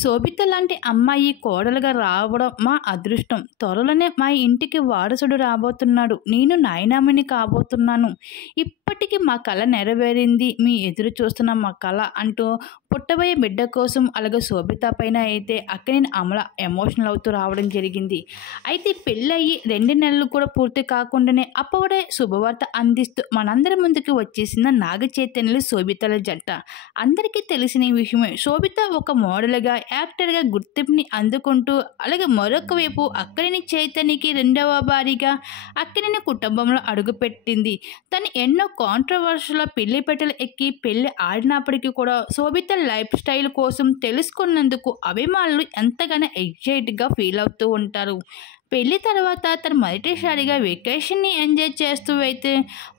శోభిత లాంటి అమ్మాయి కోడలుగా రావడం మా అదృష్టం. త్వరలోనే మా ఇంటికి వారసుడు రాబోతున్నాడు. నేను నాయనమ్మని కాబోతున్నాను. ఇప్పటికి మా కల నెరవేరింది. మీ ఎదురు చూస్తున్న మా కల అంటూ పుట్టబోయే బిడ్డ కోసం అలాగే శోభిత పైన అయితే అక్కని అమల ఎమోషనల్ అవుతూ రావడం జరిగింది. అయితే పెళ్ళయి 2 నెలలు కూడా పూర్తి కాకుండానే అప్పుడే శుభవార్త అందిస్తూ మనందరి ముందుకు వచ్చేసిన నాగ చైతన్యలు శోభితల జంట. అందరికీ తెలిసిన విషయమే. శోభిత ఒక మోడల్గా యాక్టర్గా గుర్తింపుని అందుకుంటూ అలాగే మరొక వైపు అక్కడిని చైతన్యకి రెండవ భారీగా అక్కడిని కుటుంబంలో అడుగుపెట్టింది. తను ఎన్నో కాంట్రవర్షియల్ పెళ్లి పెట్టెలు ఎక్కి పెళ్లి ఆడినప్పటికీ కూడా శోభిత లైఫ్ స్టైల్ కోసం తెలుసుకున్నందుకు అభిమానులు ఎంతగానో ఎగ్జైట్గా ఫీల్ అవుతూ ఉంటారు. పెళ్లి తర్వాత తను మొదటిసారిగా వెకేషన్ని ఎంజాయ్ చేస్తూ అయితే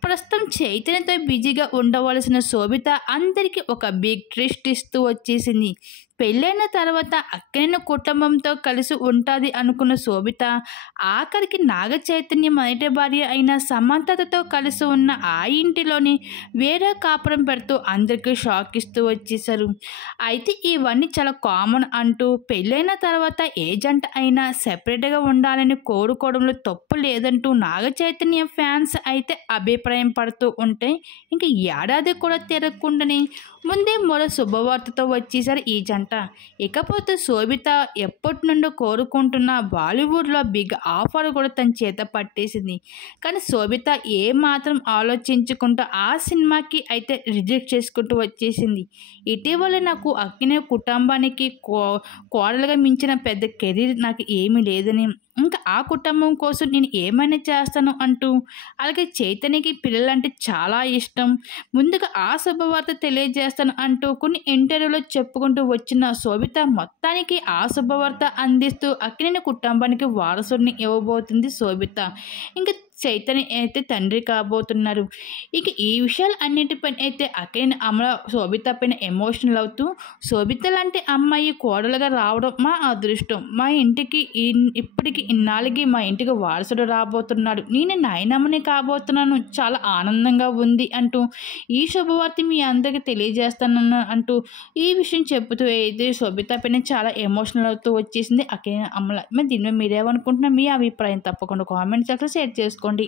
ప్రస్తుతం చైతన్యతో బిజీగా ఉండవలసిన శోభిత అందరికీ ఒక బిగ్ ట్విస్ట్ ఇస్తూ వచ్చేసింది. పెళ్ళైన తర్వాత అక్కడిని కుటుంబంతో కలిసి ఉంటుంది అనుకున్న శోభిత ఆఖరికి నాగ చైతన్య మొదటి భార్య అయిన సమంతతో కలిసి ఉన్న ఆ ఇంటిలోని వేరే కాపురం పెడుతూ అందరికీ షాక్ ఇస్తూ వచ్చేసారు. అయితే ఇవన్నీ చాలా కామన్ అంటూ పెళ్ళైన తర్వాత ఏ జంట అయినా సెపరేట్గా ఉండాలని కోరుకోవడంలో తప్పు లేదంటూ నాగ చైతన్య ఫ్యాన్స్ అయితే అభిప్రాయం పడుతూ ఉంటే ఇంక ఏడాది కూడా తిరగకుండానే ముందే మరో శుభవార్తతో వచ్చేసారు ఈ జంట. ఇకపోతే శోభిత ఎప్పటి నుండో కోరుకుంటున్న బాలీవుడ్లో బిగ్ ఆఫర్ కూడా తన చేత పట్టేసింది. కానీ శోభిత ఏమాత్రం ఆలోచించకుండా ఆ సినిమాకి అయితే రిజెక్ట్ చేసుకుంటూ వచ్చేసింది. ఇటీవల నాకు అక్కినే కుటుంబానికి కోడలుగా మించిన పెద్ద కెరీర్ నాకు ఏమీ లేదని, ఇంకా ఆ కుటుంబం కోసం నేను ఏమైనా చేస్తాను అంటూ అలాగే చైతన్యకి పిల్లలంటే చాలా ఇష్టం, ముందుగా ఆ శుభవార్త తెలియజేస్తాను అంటూ కొన్ని ఇంటర్వ్యూలో చెప్పుకుంటూ వచ్చిన శోభిత మొత్తానికి ఆ శుభవార్త అందిస్తూ అక్కినేని కుటుంబానికి వారసుడిని ఇవ్వబోతుంది శోభిత. ఇంకా చైతన్య అయితే తండ్రి కాబోతున్నారు. ఇక ఈ విషయాలు అన్నిటిపై అయితే అక్కినేని అమల శోభిత పైన ఎమోషనల్ అవుతూ శోభిత లాంటి అమ్మాయి కోడలుగా రావడం మా అదృష్టం. మా ఇంటికి ఇప్పటికి ఇన్నాళ్ళకి మా ఇంటికి వారసుడు రాబోతున్నాడు. నేను నాయనమ్మని కాబోతున్నాను. చాలా ఆనందంగా ఉంది అంటూ ఈ శుభవార్త మీ అందరికీ తెలియజేస్తానన్న అంటూ ఈ విషయం చెబుతూ అయితే శోభిత పైన చాలా ఎమోషనల్ అవుతూ వచ్చేసింది అక్కినేని అమల. మరి దీని మీద మీరేమనుకుంటున్నా మీ అభిప్రాయం తప్పకుండా కామెంట్ సెక్షన్లో షేర్ చేసుకోండి.